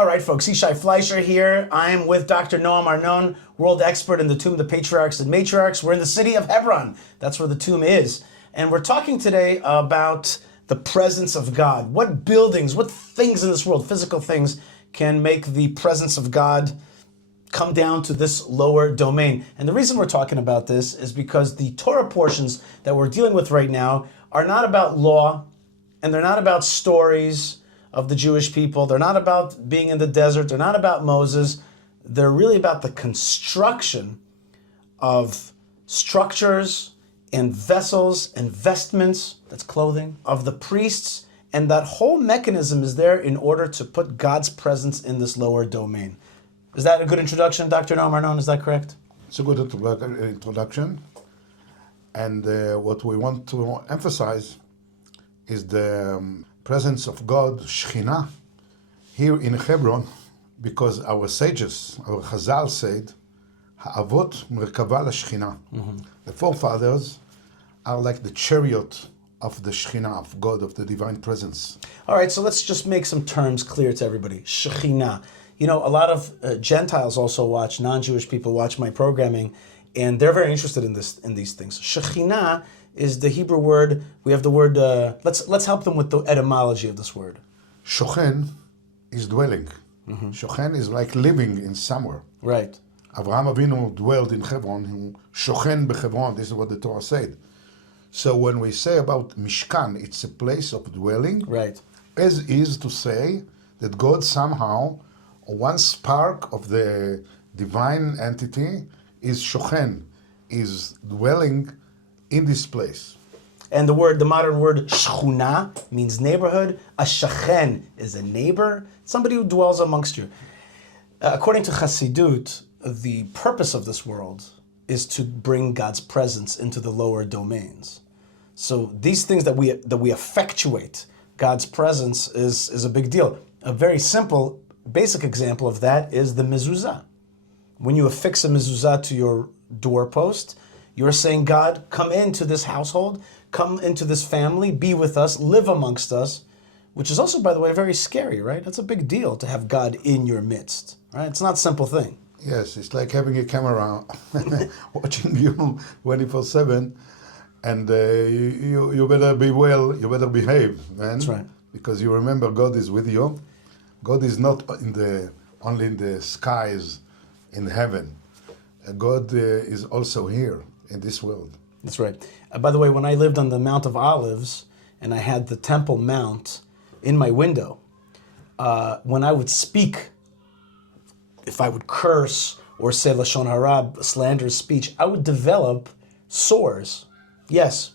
All right, folks, Yishai Fleischer here. I'm with Dr. Noam Arnon, world expert in the tomb of the Patriarchs and Matriarchs. We're in the city of Hebron. That's where the tomb is. And we're talking today about the presence of God. What buildings, what things in this world, physical things, can make the presence of God come down to this lower domain. And the reason we're talking about this is because the Torah portions that we're dealing with right now are not about law, and they're not about stories of the Jewish people. They're not about being in the desert. They're not about Moses. They're really about the construction of structures and vessels and vestments, that's clothing, of the priests. And that whole mechanism is there in order to put God's presence in this lower domain. Is that a good introduction, Dr. Noam Arnon? Is that correct? It's a good introduction. And what we want to emphasize is the presence of God, Shekhinah, here in Hebron, because our sages, our Chazal said, Ha'avot merkava l'Shekhinah. The forefathers are like the chariot of the Shekhinah, of God, of the divine presence. All right, so let's just make some terms clear to everybody. Shekhinah. You know, a lot of Gentiles also watch, non-Jewish people watch my programming, and they're very interested in these things. Shekhinah is the Hebrew word. We have the word, let's help them with the etymology of this word. Shochen is dwelling. Shochen is like living in somewhere. Right. Avraham Avinu dwelled in Hebron. Shochen b'Hebron, this is what the Torah said. So when we say about Mishkan, it's a place of dwelling. Right. As is to say that God somehow, one spark of the divine entity is Shochen, is dwelling in this place. And the modern word shchuna means neighborhood. A shachen is a neighbor, somebody who dwells amongst you. According to Chassidut, the purpose of this world is to bring God's presence into the lower domains. So these things that we effectuate God's presence is a big deal. A very simple, basic example of that is the mezuzah. When you affix a mezuzah to your doorpost, you're saying, God, come into this household, come into this family, be with us, live amongst us, which is also, by the way, very scary, right? That's a big deal to have God in your midst, right? It's not a simple thing. Yes, it's like having a camera watching you 24/7, and you better be well, you better behave, man. That's right. Because you remember God is with you. God is not only in the skies, in heaven. God is also here in this world. That's right. By the way, when I lived on the Mount of Olives and I had the Temple Mount in my window, when I would speak, if I would curse or say Lashon Hara, slanderous speech, I would develop sores. Yes,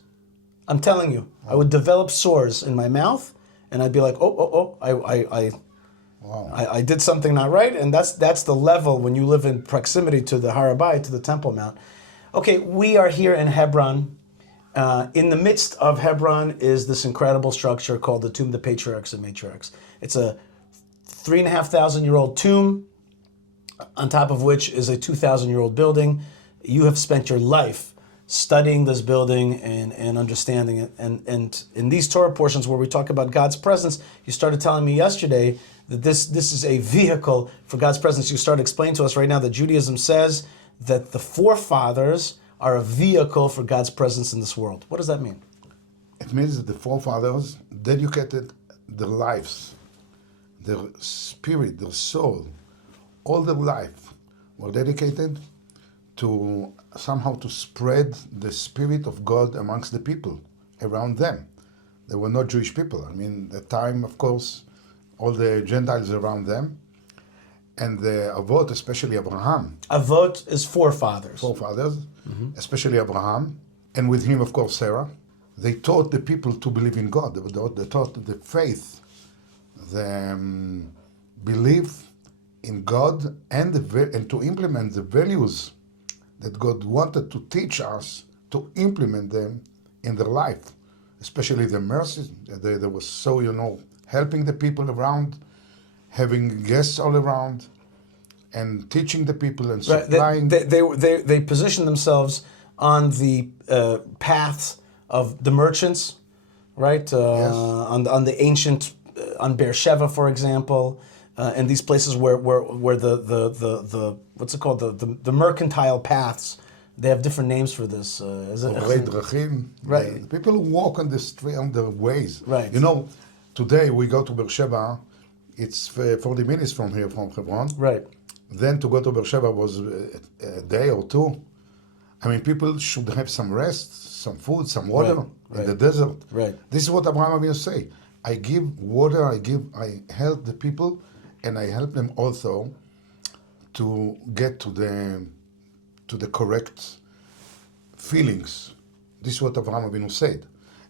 I'm telling you. I would develop sores in my mouth, and I'd be like, I did something not right, and that's the level when you live in proximity to the Harabai, to the Temple Mount. Okay, we are here in Hebron. In the midst of Hebron is this incredible structure called the tomb of the Patriarchs and Matriarchs. It's a 3,500-year-old tomb, on top of which is a 2,000-year-old building. You have spent your life studying this building and understanding it. And in these Torah portions where we talk about God's presence, you started telling me yesterday that this is a vehicle for God's presence. You started explaining to us right now that Judaism says that the forefathers are a vehicle for God's presence in this world. What does that mean? It means that the forefathers dedicated their lives, their spirit, their soul, all their life were dedicated to somehow to spread the spirit of God amongst the people around them. They were not Jewish people. I mean, at the time, of course, all the Gentiles around them, and the Avot, especially Abraham. Avot is forefathers. Forefathers, especially Abraham, and with him, of course, Sarah. They taught the people to believe in God. They taught the faith, the belief in God, and to implement the values that God wanted to teach us, to implement them in their life, especially the mercy. They were so, helping the people around, having guests all around, and teaching the people and supplying. Right. They position themselves on the paths of the merchants, right? Yes. On the ancient, on Beersheba, for example. and these places where the what's it called, the mercantile paths, they have different names for this. Is it right? The people who walk on the street, on the ways. Right. You know, today we go to Beersheba. It's 40 minutes from here, from Hebron. Right. Then to go to Beersheba was a day or two. I mean, people should have some rest, some food, some water in the desert. Right. This is what Abraham Avinu say. I give water, I help the people, and I help them also to get to the correct feelings. This is what Abraham Avinu said.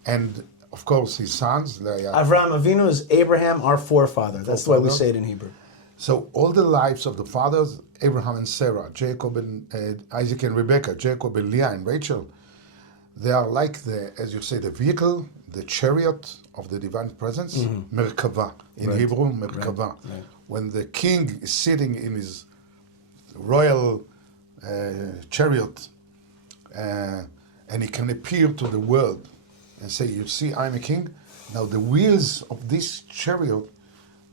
And of course his sons, Avraham Avinu is Abraham, our forefather. That's the way we say it in Hebrew. So all the lives of the fathers, Abraham and Sarah, Jacob and Isaac and Rebekah, Jacob and Leah and Rachel, they are like as you say, the vehicle, the chariot of the divine presence, Merkava. In Hebrew, Merkava. Right. When the king is sitting in his royal chariot, and he can appear to the world and say, you see, I'm a king. Now the wheels of this chariot,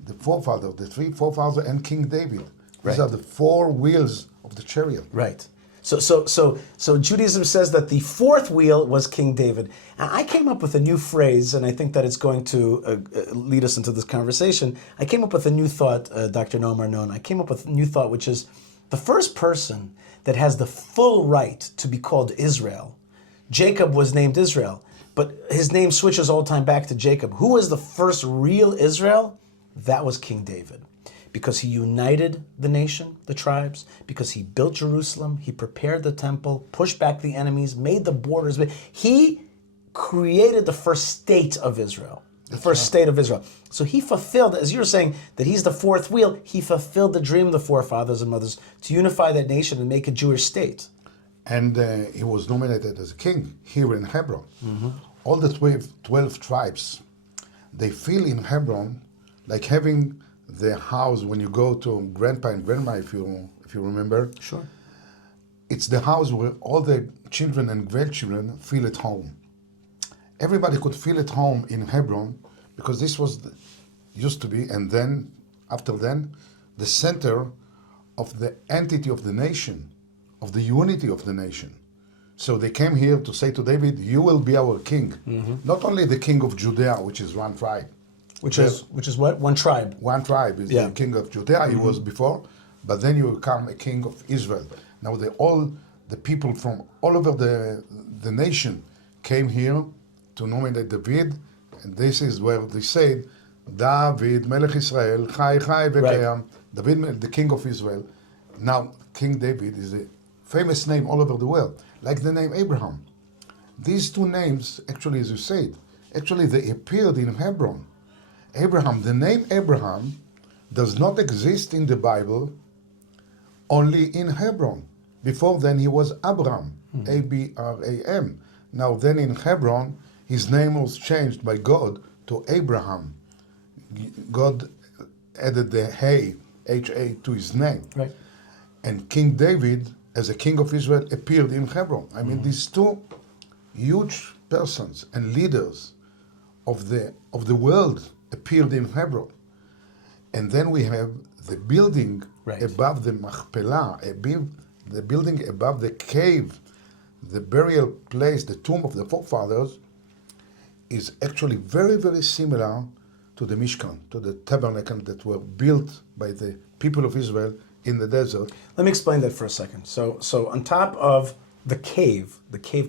the forefather, the three forefathers and King David, these are the four wheels of the chariot. Right. So Judaism says that the fourth wheel was King David. And I came up with a new phrase, and I think that it's going to lead us into this conversation. I came up with a new thought, Dr. Noam Arnon. I came up with a new thought, which is the first person that has the full right to be called Israel. Jacob was named Israel, but his name switches all the time back to Jacob. Who was the first real Israel? That was King David. Because he united the nation, the tribes, because he built Jerusalem, he prepared the temple, pushed back the enemies, made the borders. He created the first state of Israel, the first state of Israel. So he fulfilled, as you were saying, that he's the fourth wheel, he fulfilled the dream of the forefathers and mothers to unify that nation and make a Jewish state. And he was nominated as a king here in Hebron. All the 12 tribes, they feel in Hebron like having the house when you go to grandpa and grandma, if you remember. Sure. It's the house where all the children and grandchildren feel at home. Everybody could feel at home in Hebron because this was used to be, and then after then, the center of the entity of the nation, of the unity of the nation. So they came here to say to David, you will be our king. Not only the king of Judea, which is one tribe. Which is what? One tribe. One tribe is the king of Judea. He was before, but then you become a king of Israel. Now the people from all over the nation came here to nominate David, and this is where they said, David, Melech Israel, Chai Chai Vekayam, David, the king of Israel. Now King David is a famous name all over the world, like the name Abraham. These two names, actually, as you said, actually they appeared in Hebron. Abraham, the name Abraham does not exist in the Bible, only in Hebron. Before then he was Abram, A-B-R-A-M. Now then in Hebron, his name was changed by God to Abraham. God added the Hey, H-A, to his name. Right. And King David, as a king of Israel, appeared in Hebron. I mean, these two huge persons and leaders of the world appeared in Hebron. And then we have the building above the Machpelah, the building above the cave, the burial place, the tomb of the forefathers, is actually very, very similar to the Mishkan, to the Tabernacle that were built by the people of Israel in the desert. Let me explain that for a second. So on top of the cave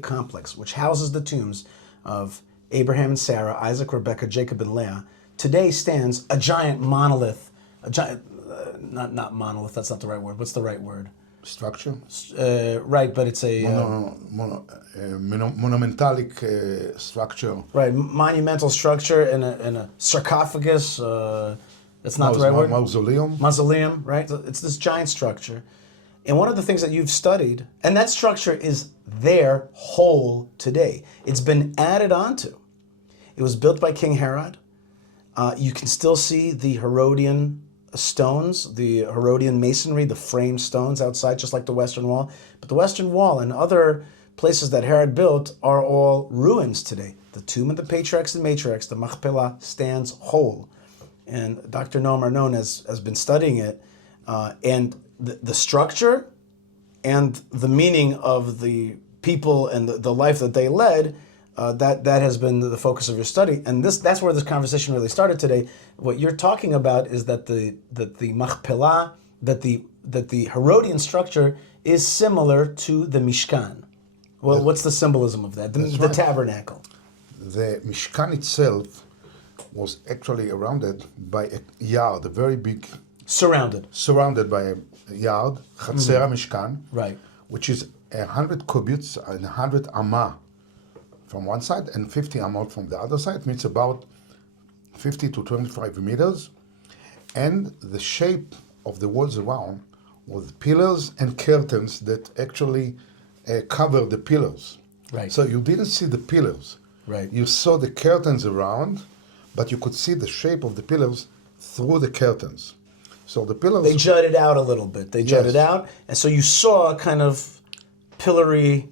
complex, which houses the tombs of Abraham and Sarah, Isaac, Rebekah, Jacob, and Leah, today stands a giant monolith, not monolith, that's not the right word. What's the right word? Structure? Right, but it's a... monumentalic structure. Right, monumental structure in a sarcophagus. That's not the right word. Mausoleum. Mausoleum, right? So it's this giant structure. And one of the things that you've studied, and that structure is there whole today. It's been added onto. It was built by King Herod. You can still see the Herodian stones, the Herodian masonry, the framed stones outside, just like the Western Wall. But the Western Wall and other places that Herod built are all ruins today. The tomb of the Patriarchs and Matriarchs, the Machpelah, stands whole. and Dr. Noam Arnon has been studying it, and the structure and the meaning of the people and the life that they led, that has been the focus of your study. And that's where this conversation really started today. What you're talking about is that the Machpelah, that the Herodian structure is similar to the Mishkan. Well, what's the symbolism of that? The Tabernacle. The Mishkan itself was actually surrounded by a yard, a very big... Surrounded by a yard, Chatzera Mishkan, right, which is 100 cubits and 100 amah from one side and 50 amot from the other side, means about 50 to 25 meters. And the shape of the walls around was pillars and curtains that actually cover the pillars. Right. So you didn't see the pillars. Right. You saw the curtains around, but you could see the shape of the pillars through the curtains. So the pillars... They jutted out a little bit. They jutted out, and so you saw a kind of pillory...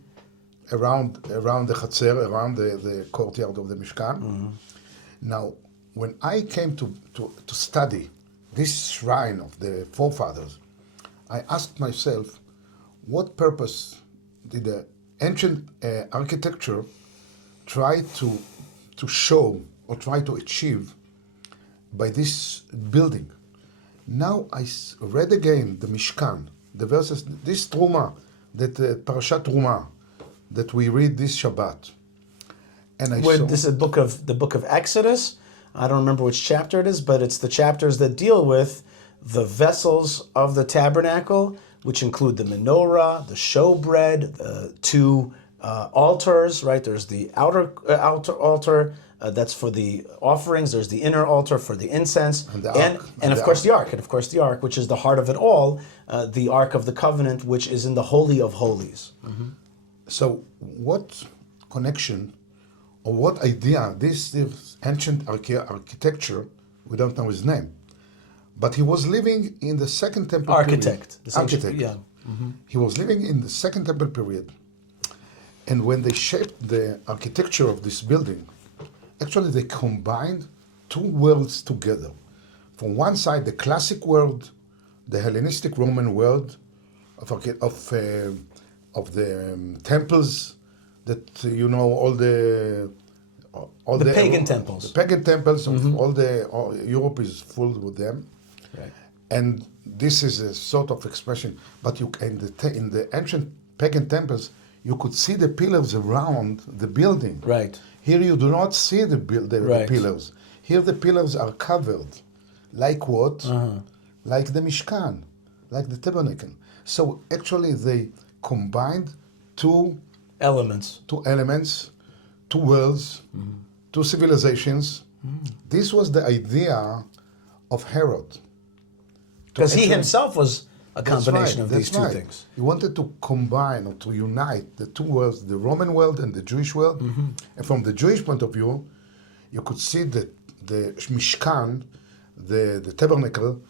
Around the Chatzer, around the courtyard of the Mishkan. Mm-hmm. Now, when I came to study this shrine of the forefathers, I asked myself, what purpose did the ancient architecture try to show or try to achieve by this building? Now I read again the Mishkan, the verses, this Truma, that Parashat Truma, that we read this Shabbat. And I saw... This is the book of Exodus. I don't remember which chapter it is, but it's the chapters that deal with the vessels of the tabernacle, which include the menorah, the showbread, the two altars, right? There's the outer altar, that's for the offerings. There's the inner altar for the incense. And of course the ark. And of course the ark, which is the heart of it all, the Ark of the Covenant, which is in the Holy of Holies. Mm-hmm. So what connection or what idea, this ancient architecture, we don't know his name, but he was living in the Second Temple period. Architect. Yeah. Mm-hmm. He was living in the Second Temple period. And when they shaped the architecture of this building, actually they combined two worlds together. From one side, the classic world, the Hellenistic Roman world of the temples, that all the pagan temples. The pagan temples of all Europe is full with them. Right. And this is a sort of expression. But in the ancient pagan temples, you could see the pillars around the building. Right. Here you do not see the pillars. Here the pillars are covered. Like what? Like the Mishkan, like the Tabernacle. So actually they combined two elements, two worlds, two civilizations. This was the idea of Herod. Because he himself was a combination of these two things. He wanted to combine or to unite the two worlds, the Roman world and the Jewish world. Mm-hmm. And from the Jewish point of view, you could see the Mishkan, the Tabernacle,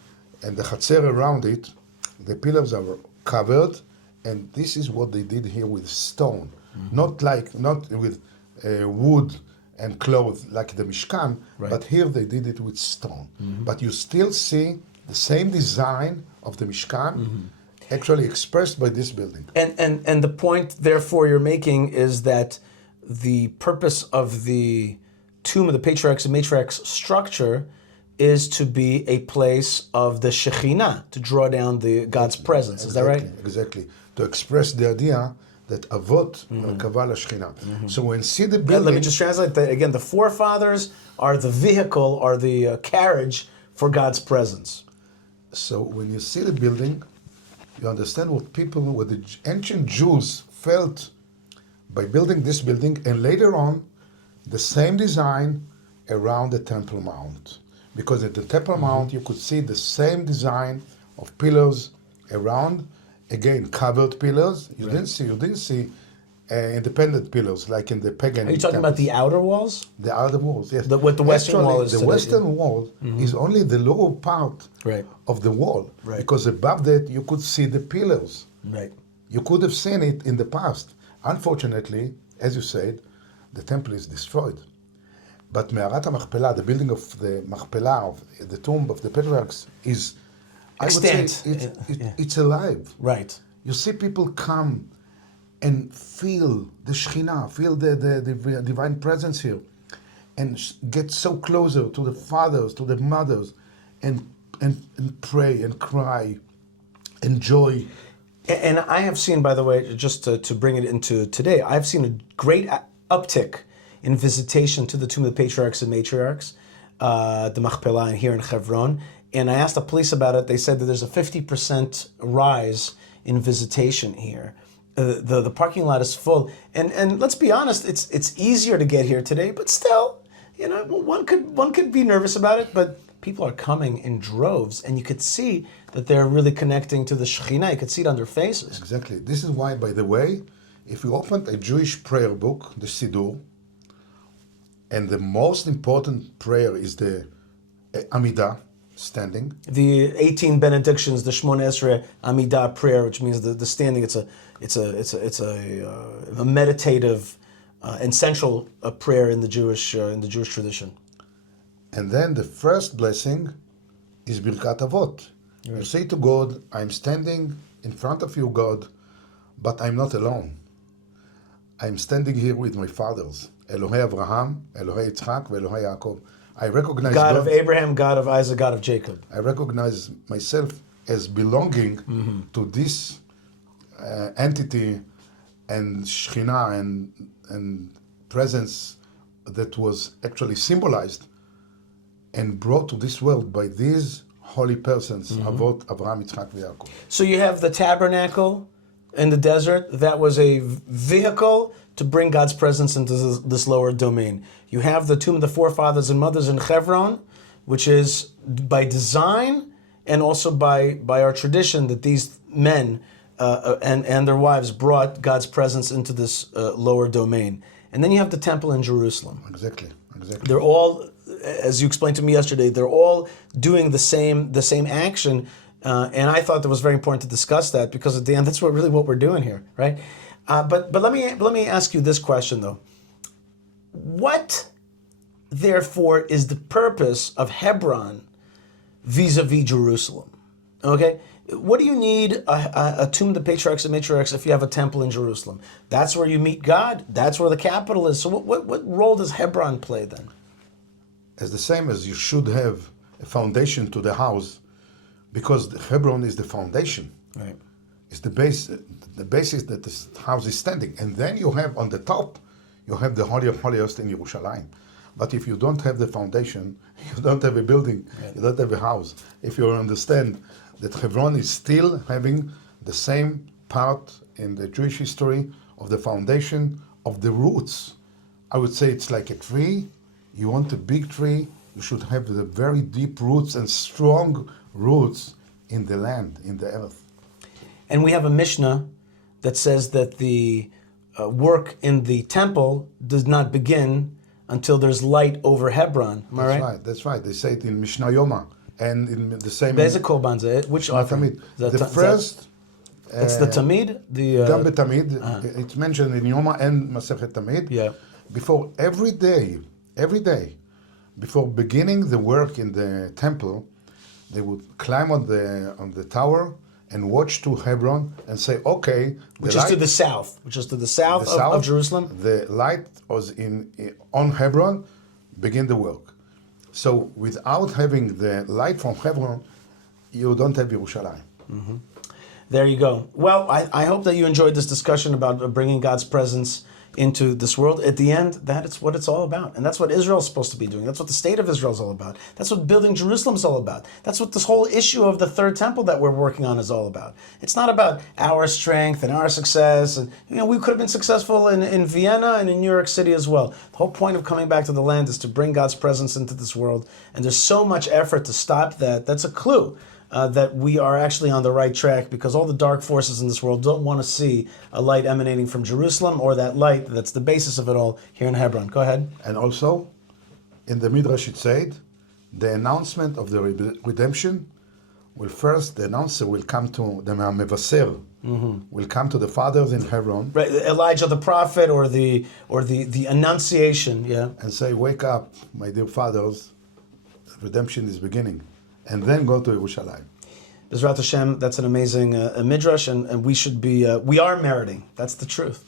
and the Chatzer around it. The pillars are covered, and this is what they did here with stone. Mm-hmm. Not with wood and cloth like the Mishkan, but here they did it with stone. Mm-hmm. But you still see the same design of the Mishkan actually expressed by this building. And the point, therefore, you're making is that the purpose of the tomb of the Patriarchs and Matriarchs structure is to be a place of the Shekhinah, to draw down God's presence. Is that right? Exactly. To express the idea that Avot Merkava LaShekhinah. So when you see the building... Let me just translate that again. The forefathers are the vehicle, or the carriage for God's presence. So when you see the building, you understand what the ancient Jews felt by building this building, and later on, the same design around the Temple Mount. Because at the Temple Mount, you could see the same design of pillars around, again, covered pillars. You didn't see independent pillars like in the pagan. Are you talking about the outer walls? The outer walls, yes. What the western wall is. The western wall is only the lower part of the wall. Right. Because above that, you could see the pillars. Right. You could have seen it in the past. Unfortunately, as you said, the temple is destroyed. But Me'arat HaMachpelah, the building of the Machpelah, of the tomb of the patriarchs, is, I would say, Extant. it's alive. Right. You see people come and feel the Shekhinah, feel the divine presence here, and get so closer to the fathers, to the mothers, and pray and cry, enjoy. And I have seen, by the way, just to bring it into today, I've seen a great uptick in visitation to the tomb of the Patriarchs and Matriarchs, the Machpelah here in Hebron. And I asked the police about it. They said that there's a 50% rise in visitation here. The parking lot is full. And let's be honest, it's easier to get here today, but still, one could be nervous about it, but people are coming in droves, and you could see that they're really connecting to the Shekhinah. You could see it on their faces. Exactly. This is why, by the way, if you open a Jewish prayer book, the Siddur, and the most important prayer is the Amidah, standing. The 18 benedictions, the Shmona Esrei Amidah prayer, which means the standing. It's a meditative and central prayer in the Jewish tradition. And then the first blessing is Birkat Avot. Right. You say to God, I'm standing in front of you, God, but I'm not alone. I'm standing here with my fathers, Elohei Abraham, Elohei Yitzchak, Elohei Yaakov. I recognize God of Abraham, God of Isaac, God of Jacob. I recognize myself as belonging to this entity and Shekhinah and presence that was actually symbolized and brought to this world by these holy persons, Avot, Abraham, Yitzchak, and Yaakov. So you have the tabernacle in the desert. That was a vehicle to bring God's presence into this lower domain. You have the tomb of the forefathers and mothers in Hebron, which is by design and also by our tradition that these men and their wives brought God's presence into this lower domain. And then you have the temple in Jerusalem. Exactly. They're all, as you explained to me yesterday, they're all doing the same action. And I thought that was very important to discuss that, because at the end, that's what we're doing here, right? But let me ask you this question though. What, therefore, is the purpose of Hebron vis-a-vis Jerusalem? Okay, what do you need a tomb of the Patriarchs and Matriarchs if you have a temple in Jerusalem? That's where you meet God. That's where the capital is. So what role does Hebron play then? As the same as you should have a foundation to the house, because Hebron is the foundation. Right. It's the basis that this house is standing. And then you have on the top, you have the Holy of Holiest in Yerushalayim. But if you don't have the foundation, you don't have a building, right. You don't have a house. If you understand that Hebron is still having the same part in the Jewish history of the foundation of the roots. I would say it's like a tree. You want a big tree, you should have the very deep roots and strong roots in the land, in the earth. And we have a Mishnah that says that the work in the temple does not begin until there's light over Hebron. Am I right? That's right. They say it in Mishnah Yoma. And in the same... Be'eze korban, which offering? The first... It's the Tamid? Gam Tamid. It's mentioned in Yoma and Masechet Tamid. Yeah. Before every day, before beginning the work in the temple, they would climb on the tower and watch to Hebron and say, okay... Which is to the south of Jerusalem? The light was on Hebron, begin the work. So without having the light from Hebron, you don't have Yerushalayim. Mm-hmm. There you go. Well, I hope that you enjoyed this discussion about bringing God's presence into this world. At the end, that's what it's all about. And that's what Israel's supposed to be doing. That's what the state of Israel is all about. That's what building Jerusalem is all about. That's what this whole issue of the third temple that we're working on is all about. It's not about our strength and our success. And we could have been successful in Vienna and in New York City as well. The whole point of coming back to the land is to bring God's presence into this world. And there's so much effort to stop that. That's a clue. That we are actually on the right track, because all the dark forces in this world don't want to see a light emanating from Jerusalem, or that light that's the basis of it all here in Hebron. Go ahead. And also, in the Midrash it said, the announcement of the redemption will first, the announcer will come to the Mevaser, will come to the fathers in Hebron, Right, Elijah the prophet, or the Annunciation, yeah. and say, "Wake up, my dear fathers, redemption is beginning," and then go to Yerushalayim. Bezrat Hashem, that's an amazing midrash, and we should be, we are meriting. That's the truth.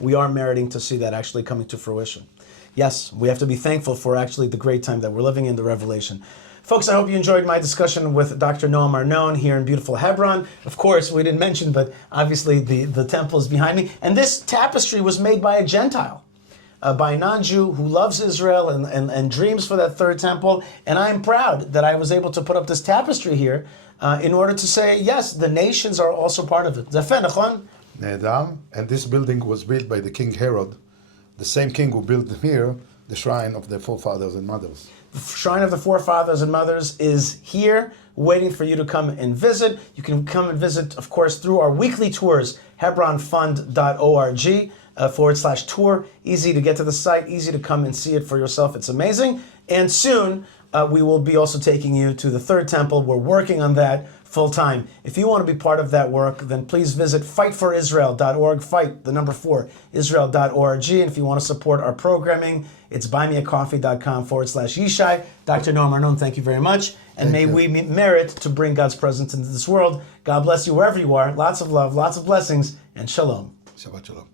We are meriting to see that actually coming to fruition. Yes, we have to be thankful for actually the great time that we're living in, the Revelation. Folks, I hope you enjoyed my discussion with Dr. Noam Arnon here in beautiful Hebron. Of course, we didn't mention, but obviously the temple is behind me. And this tapestry was made by a Gentile, by a non-Jew who loves Israel and dreams for that third temple. And I am proud that I was able to put up this tapestry here in order to say, yes, the nations are also part of it. Zafeh, nachon? Nehedar. And this building was built by the King Herod, the same king who built here the shrine of the forefathers and mothers. The Shrine of the Forefathers and Mothers is here, waiting for you to come and visit. You can come and visit, of course, through our weekly tours, hebronfund.org/tour. Easy to get to the site, easy to come and see it for yourself. It's amazing. And soon, we will be also taking you to the third temple. We're working on that full time. If you want to be part of that work, then please visit fightforisrael.org, fight, the number 4, Israel.org. And if you want to support our programming, it's buymeacoffee.com/Yishai. Dr. Noam Arnon, thank you very much. And may we merit to bring God's presence into this world. God bless you wherever you are. Lots of love, lots of blessings, and shalom. Shabbat shalom.